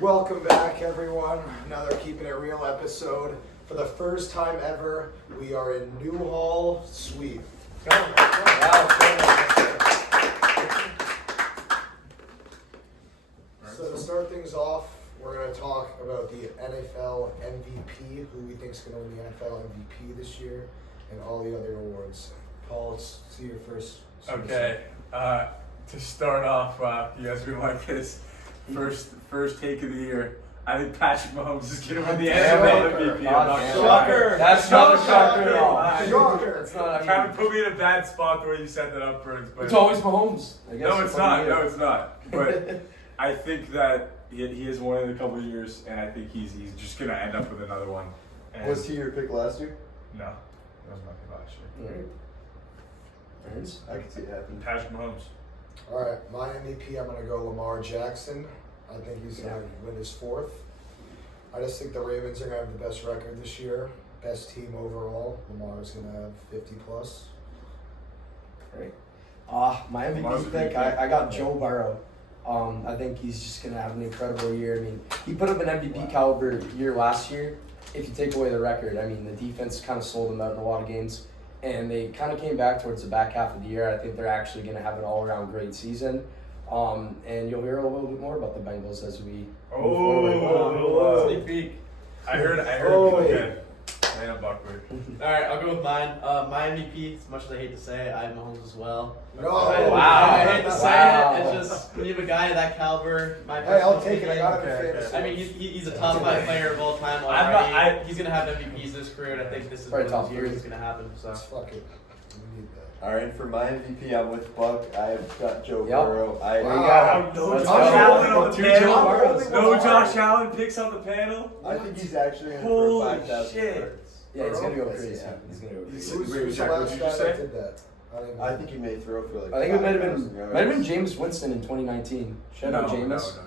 Welcome back, everyone. Another Keeping It Real episode. For the first time ever, we are in Newhall Suite. So to start things off, we're going to talk about the NFL MVP, who we think is going to win the NFL MVP this year, and all the other awards. Paul, let's see your first. Okay, to start off, you guys are going to like this. First take of the year. I think Patrick Mahomes is going to win the NFL MVP. Shocker! That's not a shocker at all. Shocker! It's not. Kind of put me in a bad spot the way you set that up, Burns. But It's always Mahomes. I guess no, it's not. No, it's not. But I think that he has won in a couple of years, and I think he's just going to end up with another one. And Was he your pick last year? No, that was my pick last year. Burns? I could see it happen. Patrick Mahomes. All right, my MVP, I'm going to go Lamar Jackson. I think he's going to win his fourth. I just think the Ravens are going to have the best record this year, best team overall. Lamar's going to have 50 plus. Great. My Lamar's MVP a good pick, I got Joe Burrow. I think he's just going to have an incredible year. I mean, he put up an MVP caliber year last year. If you take away the record, I mean, the defense kind of sold him out in a lot of games. And they kind of came back towards the back half of the year. I think they're actually going to have an all-around great season. And you'll hear a little bit more about the Bengals as we move forward. Sneak peek. I heard. Oh, Okay. Hannah Buckley. All right, I'll go with mine. My MVP, as much as I hate to say it, I have Mahomes as well. No! I hate to say Wow. it. It's just when you have a guy of that caliber. My Hey, I'll personal take it. I got it in Okay, fantasy. I mean, he's a top 5 player of all time I'm already. not- He's gonna have MVPs this career, and I think this is one Probably of top those years 3. it's gonna happen. So Let's fuck it. We need that. All right, for my MVP, I'm with Buck. I've got Joe Yep. Burrow. There you Wow. go. No Let's Josh go. Allen on the Two panel. Joe Burrows. I'm No holding Josh Allen picks on the panel. I think he's actually in for Holy 5,000 shit. yards. Yeah, he's going to go Yes, crazy. yeah. He's going to go crazy. Who's Wait, the Jack, last what'd you guy say? that did that? I think he may throw for like. I think it might have 5,000 yards. been James Winston in 2019. Shout out Jameis. No.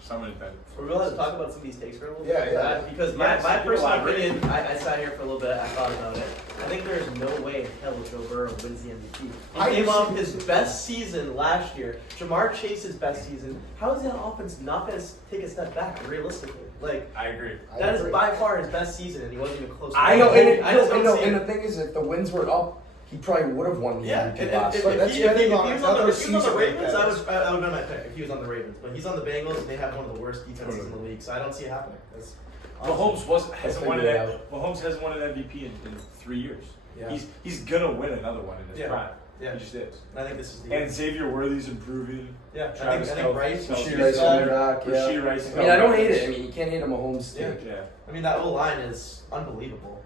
Someone that. we're going to talk about some of these takes for a little Yeah, bit. yeah. Because Yes, my give personal elaborate. opinion, I sat here for a little bit. I thought about it. I think there's no way in hell Joe Burrow wins the MVP. I He came just- off his best season last year. Jamar Chase's best season. How is that offense not going to take a step back, realistically? Like, I agree. I that is agree. by far his best season, and he wasn't even close to I it. know, I just don't see and it. the thing is, if the wins were up, he probably would have won the Yeah, MVP if last he year. that's was on depending on the another if he was on season the like Ravens, that. I would have been my pick if he was on the Ravens. But he's on the Bengals, and they have one of the worst defenses in the league, so I don't see it happening. That's Hasn't won figure it an Mahomes hasn't won an MVP in 3 years. Yeah. He's gonna win another one in his Yeah. prime. Yeah. He just is. I think this is the And Xavier Worthy's improving. yeah. I Travis think Rice. Kelce. Rasheed He's Rice coming better. back, yeah. Rasheed Rice. I mean, I don't hate it. I mean, you can't hate a Mahomes Yeah. take. Yeah. I mean, that whole line is unbelievable.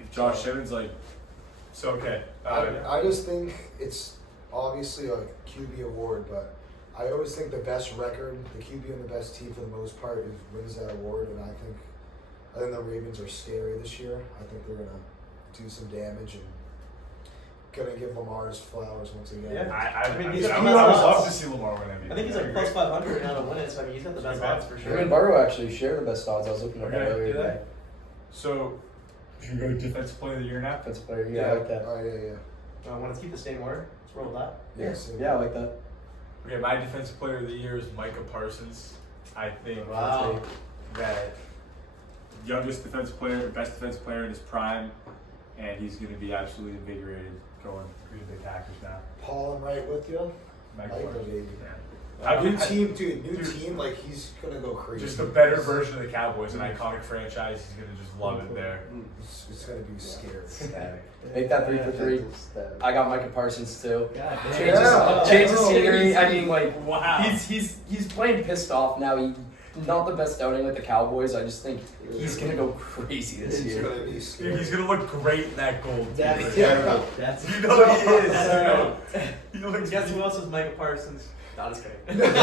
If Josh Simmons so okay. I just think it's obviously a QB award, but I always think the best record, the QB on the best team for the most part, wins that award. And I think the Ravens are scary this year. I think they're gonna do some damage and gonna give Lamar his flowers once again. Yeah. I mean, would he's a always plus- love to see Lamar win MVP. I think he's like plus 500 now to win it. So I mean, he's got the best odds for Him sure. and Burrow actually share the best odds. I was looking at that Okay, earlier do they? today. So, should we go to defensive player of the year now? Defensive player, yeah, Yeah. I like that. Oh yeah. Want to keep the same order? Let's roll with that. Yes. Yeah, I like that. Okay, my defensive player of the year is Micah Parsons. I think Wow. that youngest defensive player, best defensive player in his prime, and he's going to be absolutely invigorated going Green Bay Packers now. Paul, I'm right with you. Micah Micah, Parsons. baby. Yeah. New I- team, dude. New dude. team. Like he's gonna go crazy. Just a better version of the Cowboys, an iconic franchise. He's going to just love it there. It's gonna be scary. Make that 3 for 3. Stab. I got Micah Parsons too. Yeah. Changes, Yeah. changes Oh, scenery. I mean, like Wow. he's playing pissed off now. He not the best outing with the Cowboys. I just think he's gonna go crazy this It's year. gonna be Dude, scary. he's going to look great in that gold. That's Yeah. That's You know he is. That's He looks Guess who else is Micah Parsons? No, I'm just kidding. Couldn't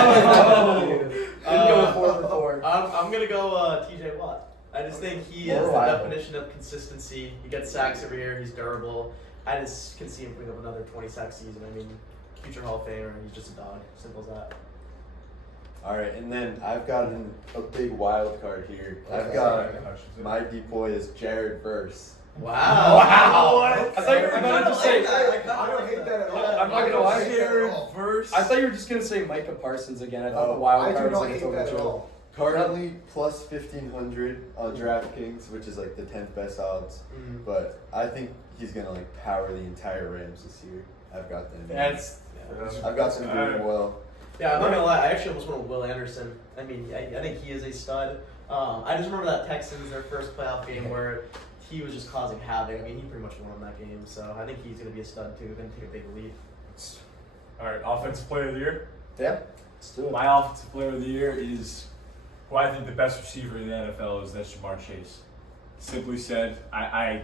go 4 for 4. I'm gonna go T.J. Watt. I just think he is the Reliable. definition of consistency. He gets sacks every year. He's durable. I just can see him putting up another 20-sack season. I mean, future Hall of Famer. He's just a dog. Simple as that. All right, and then I've got a big wild card here. I've Okay. got my decoy is Jared Verse. Wow. Wow. What? I thought you were about to just say. I don't hate that at all. I'm not gonna lie. Jared Verse. I thought you were just gonna say Micah Parsons again. I thought Oh, the wild I card do was not like a hate total that at joke. all. currently plus 1,500 on DraftKings, which is like the 10th best odds. Mm. But I think he's gonna like power the entire Rams this year. I've got them. That's. I've got them doing well. Yeah, I'm not gonna lie. I actually almost went with Will Anderson. I mean, I think he is a stud. I just remember that Texans, their first playoff game, where he was just causing havoc. I mean, he pretty much won that game. So I think he's gonna be a stud too. Gonna take a big leap. All right, offensive player of the year. Yeah, let's do it. My offensive player of the year is who I think the best receiver in the NFL is. That's Jamar Chase. Simply said, I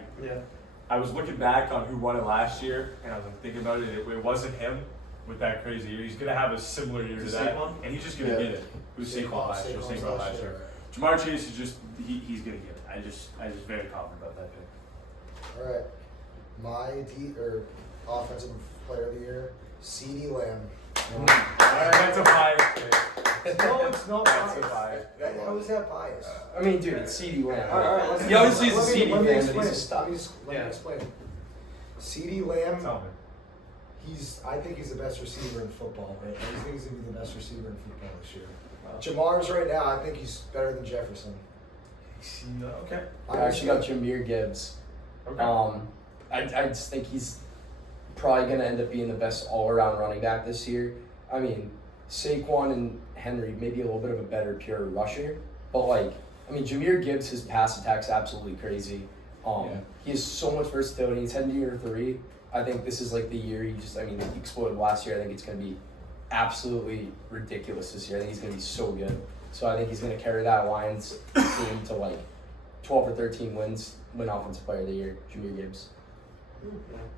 was looking back on who won it last year, and I was like thinking about it. It wasn't him with that crazy year. He's gonna have a similar year to Is that, it Saquon? and he's just gonna Yeah. get it. It was Saquon last year. Saquon's Saquon last year. Jamar Chase is just he's gonna get it. I just very confident about that pick. All right, my offensive player of the year, CeeDee Lamb. That's a bias pick. No, it's not That's a biased. bias. How is that biased? I mean, dude, it's CD Lamb. All right, let's- He obviously is a let me- CD let me fan, but explain. he's a stud. Let me Yeah. explain. CeeDee Lamb, Tell me. I think he's the best receiver in football. Right? I think he's gonna be the best receiver in football this year. Jamar's right now. I think he's better than Jefferson. Okay. I actually got Jameer Gibbs. Okay. I just think he's probably going to end up being the best all-around running back this year. I mean, Saquon and Henry maybe a little bit of a better pure rusher, but Jameer Gibbs, his pass attack's absolutely crazy. Yeah. He has so much versatility. He's heading to year 3. I think this is like the year he exploded last year. I think it's going to be absolutely ridiculous this year. I think he's going to be so good. So I think he's going to carry that Lions team to 12 or 13 wins, win offensive player of the year, Jameer Gibbs.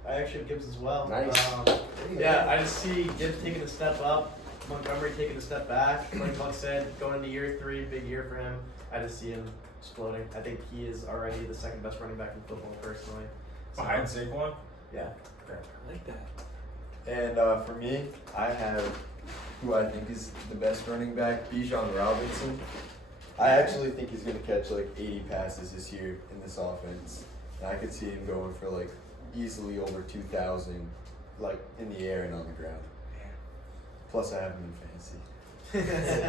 I actually have Gibbs as well. Nice. Yeah, I just see Gibbs taking a step up, Montgomery taking a step back. Like Buck said, going into year 3, big year for him. I just see him exploding. I think he is already the second best running back in football, personally. So, Behind Saquon. yeah. I like that. And for me, I have who I think is the best running back, Bijan Robinson. I actually think he's going to catch 80 passes this year in this offense. And I could see him going for easily over 2,000, in the air and on the ground. Plus, I have him in fantasy.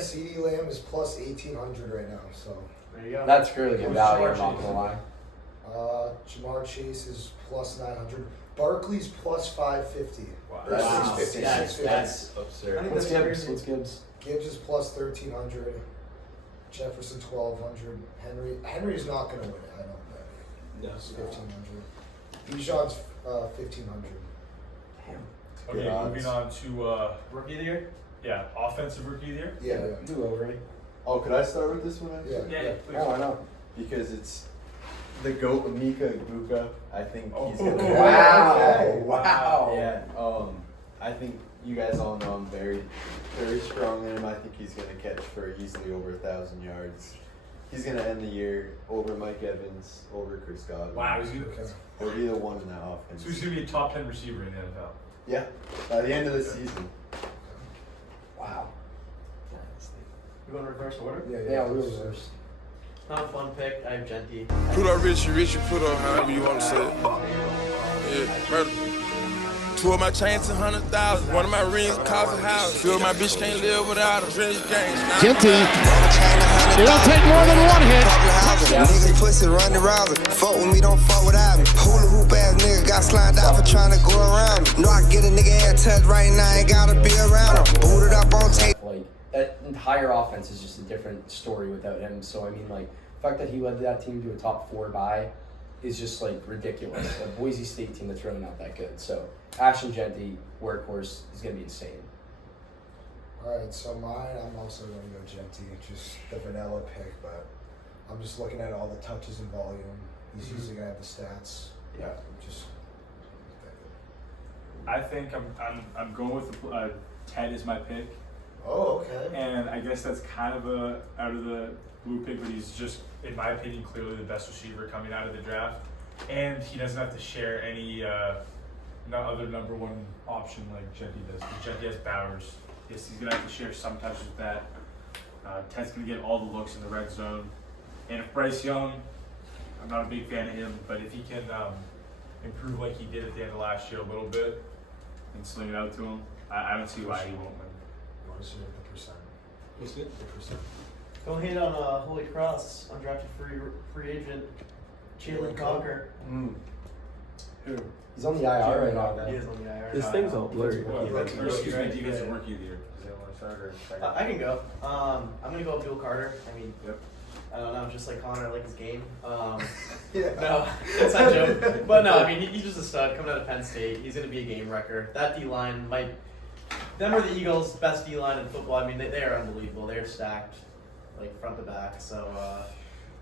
CeeDee Lamb is plus 1,800 right now. So There you go. That's really good Who's value, Jamar I'm not Chase? going to lie. Jamar Chase is plus 900. Barkley's plus 550. Wow. Or That's 650. insane. 650. That's absurd. I think What's that's Gibbs? crazy. What's Gibbs? Gibbs is plus 1,300. Jefferson 1,200. Henry's not gonna win it. I don't think. No. It's 1,500. Bijan's 1,500. Damn. Okay, Good odds. moving on to Rookie of the year? offensive rookie of the year. Yeah. Do over it. Oh, could I start with this one? Actually? Yeah. please. Oh, I know. Because it's the GOAT, Mika Ibuka. I think he's Oh, gonna. wow. Okay. Wow. Yeah. I think you guys all know I'm very, very strong in him. I think he's gonna catch for easily over 1,000 yards. He's gonna end the year over Mike Evans, over Chris Godwin. Wow, he's gonna, Okay. Or either one in that offense. so he's gonna be a top 10 receiver in the NFL. Yeah. By the end of the season. Wow. You going in reverse order? Yeah, we were worse. Not a fun pick. I have Genty. Put up Richie, put up however you want to say it. Yeah, murder. 2 of my chains, 100,000. 1 of my rings cost a house. 2 of my bitch can't live without a rich gangs. Genty. They don't take more than one hit. Nigga pussy run the rouser. Fuck with me, don't fuck without me. Hula hoop ass nigga got slimed out for trying to go around me. Know I get a nigga head touch right now, ain't gotta be around him. Booted up on tape. That entire offense is just a different story without him. So, the fact that he led that team to a top 4 bye is just, ridiculous. A Boise State team that's really not that good. So, Ashton Genty, workhorse, is going to be insane. All right, so mine, I'm also going to go Genty, just the vanilla pick, but I'm just looking at all the touches and volume. He's usually going to have the stats. Yeah. Just. I think I'm going with Ted is my pick, Oh, okay. and I guess that's kind of a out of the blue pick, but he's just, in my opinion, clearly the best receiver coming out of the draft, and he doesn't have to share any no other number 1 option like Genty does. Because Genty has Bowers. Yes, he's gonna have to share some touches with that. Ted's gonna get all the looks in the red zone, and if Bryce Young I'm not a big fan of him, but if he can improve like he did at the end of last year a little bit and sling it out to him, I don't see why he won't win. You want to see the percent? What's good? The percent. Don't hate on Holy Cross, undrafted free agent, Jalen Cocker. Who? He's on the IR right now. He is on the IR. This thing's all blurry. Or excuse me, defensive rookie of the year. Does anyone want to start or second? I can go. I'm gonna go Abdul Carter. I mean, Yep. I don't know, just like Connor, I like his game. Yeah. No, it's not a joke. But no, I mean, he's just a stud coming out of Penn State. He's gonna be a game wrecker. That D line might. Them are the Eagles' best D line in football. I mean, they are unbelievable. They're stacked, like front to back. So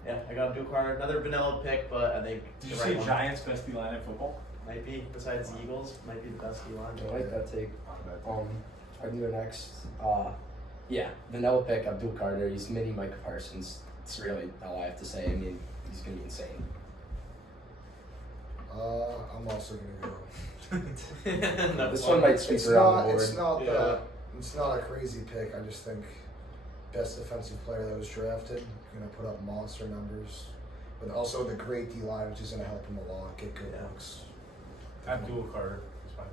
yeah, I got Abdul Carter. Another vanilla pick, but I think Did you the say right one. Giants best D line in football? Might be, besides the Eagles, might be the best D line. I like that take. I can go next. Yeah, vanilla pick Abdul Carter. He's mini Micah Parsons. It's really all I have to say. I mean, he's gonna be insane. I'm also gonna go. No, This one might sweep It's around not. the board. It's not Yeah. the. It's not a crazy pick. I just think best defensive player that was drafted, gonna put up monster numbers, but also the great D line, which is gonna help him a lot. Get good Yeah. looks. Abdul Carter. It's fine.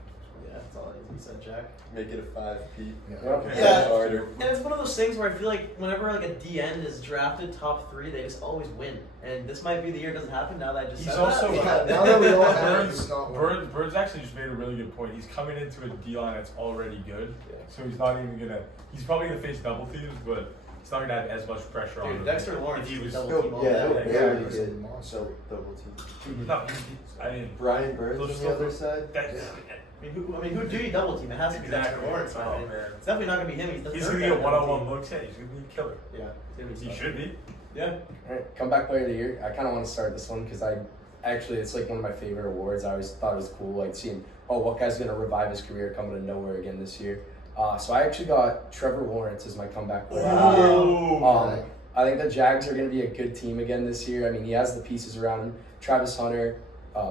Yeah, that's all he said, Jack. Make it a 5P. Yeah. Yeah. Carter. And it's one of those things where I feel like whenever like a D end is drafted top 3, they just always win. And this might be the year it doesn't happen now that I just He's said also- that. Yeah, now that we all have Burns, it's not Burns actually just made a really good point. He's coming into a D line that's already good, so he's not even gonna. He's probably gonna face double teams, but he's not gonna have as much pressure on him. Dude, Dexter Lawrence If he is was double team all Yeah, day. he'll Yeah, barely he's get a monster. double team. No, I mean, Brian Burns Those on still- the other side. that, I mean, who do you double team? It has to be Dexter Exactly. Lawrence. Oh, I mean, man. it's definitely not gonna be him. He's the he's third gonna guy get on the one-on-one team. looks. Yeah, he's gonna be a killer. Yeah, he's gonna be He solid. should be. Yeah. Alright, comeback player of the year. I kind of want to start this one because it's like one of my favorite awards. I always thought it was cool, like seeing, what guy's gonna revive his career coming to nowhere again this year. So I actually got Trevor Lawrence as my comeback player of the year. Wow. I think the Jags are gonna be a good team again this year. I mean, he has the pieces around him. Travis Hunter,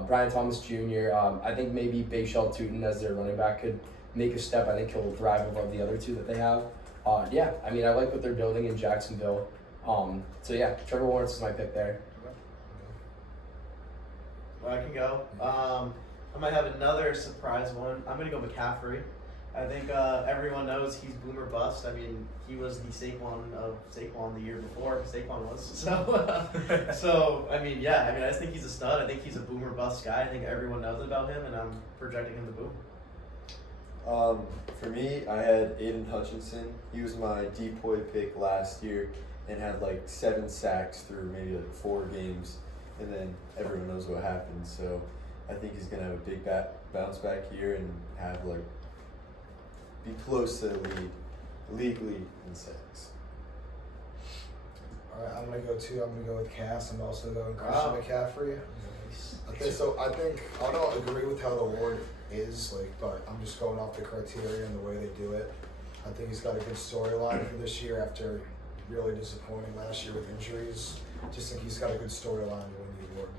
Brian Thomas Jr. I think maybe Bayshell Tootin as their running back could make a step. I think he'll thrive above the other two that they have. Yeah, I mean, I like what they're building in Jacksonville. So yeah, Trevor Lawrence is my pick there. I can go. I might have another surprise one. I'm gonna go McCaffrey. I think everyone knows he's boomer bust. I mean, he was the Saquon of Saquon the year before Saquon was. So I mean, yeah. I mean, I just think he's a stud. I think he's a boomer bust guy. I think everyone knows about him, and I'm projecting him to boom. For me, I had Aiden Hutchinson. He was my depoy pick last year and had like 7 sacks through maybe like 4 games, and then everyone knows what happened. So I think he's gonna have a big bounce back year and have like be close to the league lead in sacks. All right, I'm gonna go too. I'm gonna go with Cass. I'm also going Wow. Christian McCaffrey. Okay, so I think I don't agree with how the award is, but I'm just going off the criteria and the way they do it. I think he's got a good storyline for this year after really disappointing last year with injuries. Just think he's got a good storyline to win the award.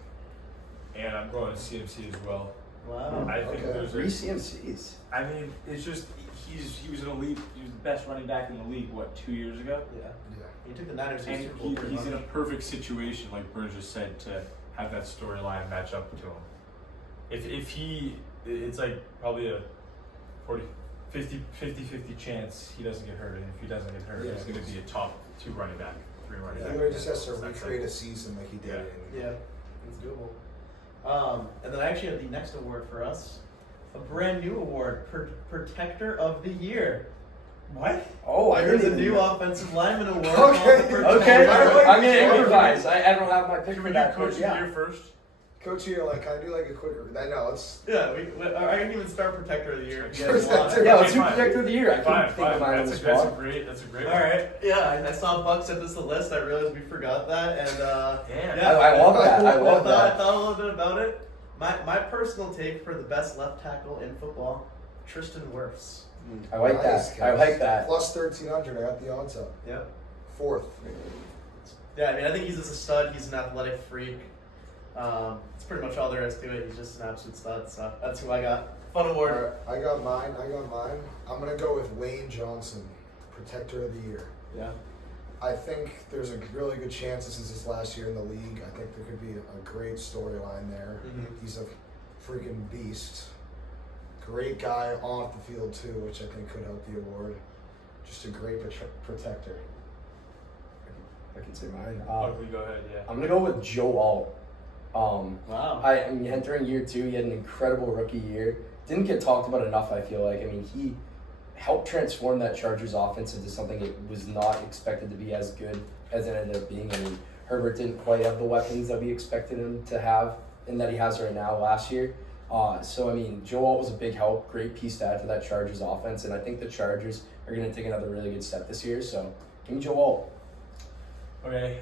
And I'm going to CMC as well. Wow. I think Okay. there's 3 CMCs. I mean, it's just he was an elite. He was the best running back in the league. What, 2 years ago? Yeah. Yeah. He took the Niners to the And Super Bowl pretty he's in a much. perfect situation, like Burns just said, to have that storyline match up to him. If he, it's like probably a 50-50 chance he doesn't get hurt, and if he doesn't get hurt, Yeah. he's going to be a top 2 running back, 3 running back. He really just has to That's recreate like- a season like he did. Yeah. Yeah, it's doable. And then I actually have the next award for us, a brand new award, Protector of the Year. What? Oh, I There's didn't a even new know. offensive lineman award Okay. called the Protector. Okay, Alright. I'm gonna improvise. I don't have my pick Can for we do that. coach but of the yeah. year first? Coach here, like, can I do like a quicker? I know it's. Yeah, I can even start Protector of the Year if you guys want. Protector. Yeah, let's do Fine. Protector of the Year. I Fine, couldn't think of mine on the That's a spot. great All one. right, yeah, I saw Buck send us a list. I realized we forgot that, and Damn. yeah, I love that. I love I that. thought a little bit about it. My personal take for the best left tackle in football, Tristan Wirfs. I like Nice, that. I guys. like that. Plus 1,300. I got the odds up. Yep. 4th. Yeah, I mean, I think he's just a stud. He's an athletic freak. It's pretty much all there is to it. He's just an absolute stud. So that's who I got. Fun award. Alright, I got mine. I'm gonna go with Lane Johnson, Protector of the Year. Yeah. I think there's a really good chance this is his last year in the league. I think there could be a great storyline there. Mhm. He's a freaking beast. Great guy off the field too, which I think could help the award. Just a great protector. I can say mine. Buckley, go ahead. Yeah. I'm gonna go with Joe Alt. Wow. I mean, entering year 2, he had an incredible rookie year. Didn't get talked about enough, I feel like. I mean, he helped transform that Chargers offense into something it was not expected to be as good as it ended up being. I mean, Herbert didn't quite have the weapons that we expected him to have and that he has right now last year. So, I mean, Joe Alt was a big help, great piece to add to that Chargers offense, and I think the Chargers are going to take another really good step this year. So, give me Joe Alt. Okay,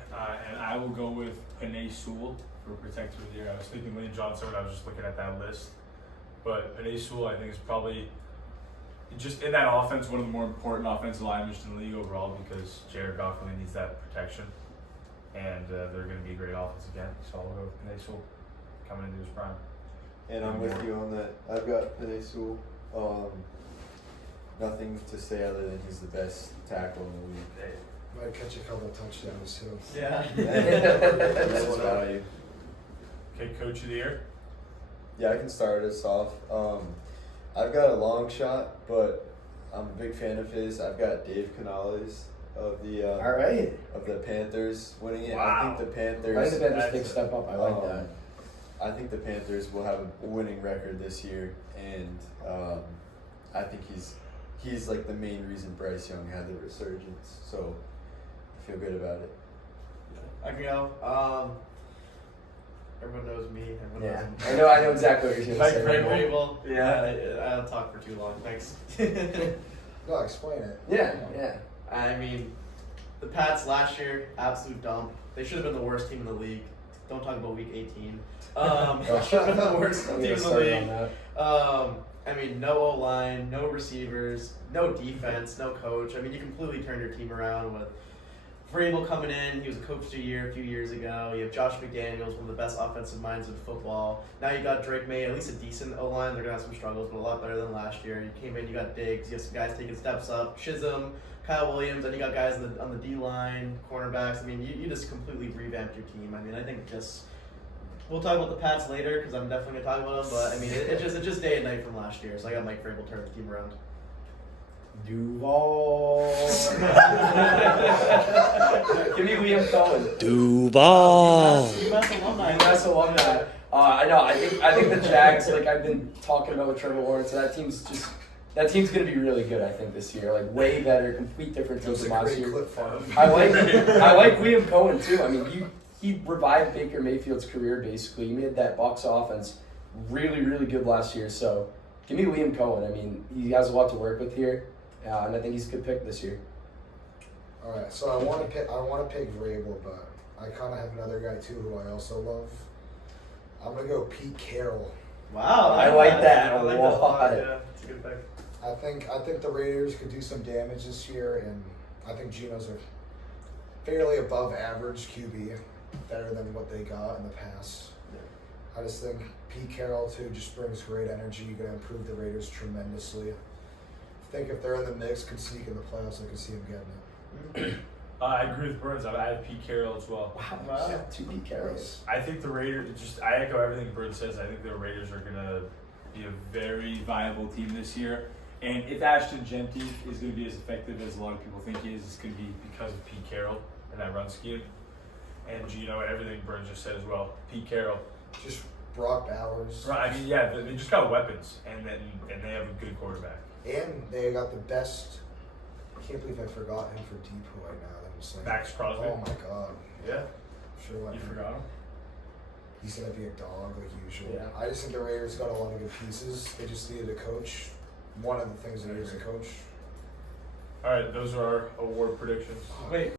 and I will go with Penei Sewell for protector of the year. I was thinking Lane Johnson when I was just looking at that list, but Penei Sewell I think is probably just in that offense one of the more important offensive linemen in the league overall because Jared Goff really needs that protection, and they're going to be a great offense again. So I'll go with Penei Sewell coming into his prime. And I'm with you on that. I've got Penei Sewell. Nothing to say other than he's the best tackle in the league. Might catch a couple touchdowns too. Yeah. That's his value. Okay, coach of the year. Yeah, I can start us off. I've got a long shot, but I'm a big fan of his. I've got Dave Canales of the All right. of the Panthers winning it. Wow. I think the I think Panthers. the Panthers take a step up. I like that. I think the Panthers will have a winning record this year, and I think he's like the main reason Bryce Young had the resurgence. So I feel good about it. I can go. Everyone knows me. Everyone Yeah, knows me. I know exactly what you're going to Like say. Greg Rabel. Yeah. I don't talk for too long. Thanks. No, explain it. Yeah. I mean, the Pats last year, absolute dump. They should have been the worst team in the league. Don't talk about week 18. Should have been the worst I'm team gonna in the start on league. that. I mean, no O-line, no receivers, no defense, no coach. I mean, you completely turned your team around with Vrabel coming in. He was a coach of the year a few years ago. You have Josh McDaniels, one of the best offensive minds in football. Now you got Drake May, at least a decent O-line. They're going to have some struggles, but a lot better than last year. You came in, you got Diggs, you have some guys taking steps up. Chisholm, Kyle Williams, and you got guys on the D-line, cornerbacks. I mean, you just completely revamped your team. I mean, I think just... We'll talk about the Pats later because I'm definitely going to talk about them, but I mean, it's just day and night from last year. So I got Mike Vrabel turn the team around. Duval. Give me Liam Cohen. Duval. UMass alumni. UMass alumni. I know. I think the Jags. Like I've been talking about with Trevor Lawrence. That team's gonna be really good. I think this year, like way better, complete different It team was from a last great year. clip farm. I like Liam Cohen too. I mean, he revived Baker Mayfield's career basically. He made that Bucs offense really, really good last year. So give me Liam Cohen. I mean, he has a lot to work with here, and I think he's a good pick this year. All right, so I want to pick Vrabel, but I kind of have another guy too who I also love. I'm gonna go Pete Carroll. Wow. I like that I a like that a lot. lot. Yeah, it's a good pick. I think the Raiders could do some damage this year, and I think Geno's a fairly above average QB, better than what they got in the past. I just think Pete Carroll too just brings great energy. Going to improve the Raiders tremendously. I think if they're in the mix, could sneak in the playoffs. I could see them getting it. I agree with Burns. I have Pete Carroll as well. Wow. Yeah, 2 Pete Carrolls. I think the Raiders, I echo everything Burns says. I think the Raiders are going to be a very viable team this year. And if Ashton Genty is going to be as effective as a lot of people think he is, it's going to be because of Pete Carroll and that run scheme. And Geno and everything Burns just said as well. Pete Carroll. Just Brock Bowers. Right, I mean, yeah, they just got weapons, and they have a good quarterback. And they got the best. I can't believe I forgot him for Deep right now. That was like, Max Crosby. oh my god. Yeah, Sure went. you forgot him. He's gonna be a dog like usual. Yeah. I just think the Raiders got a lot of good pieces. They just needed a coach. One of the things they needed is a coach. All right, those are our award predictions. Wait.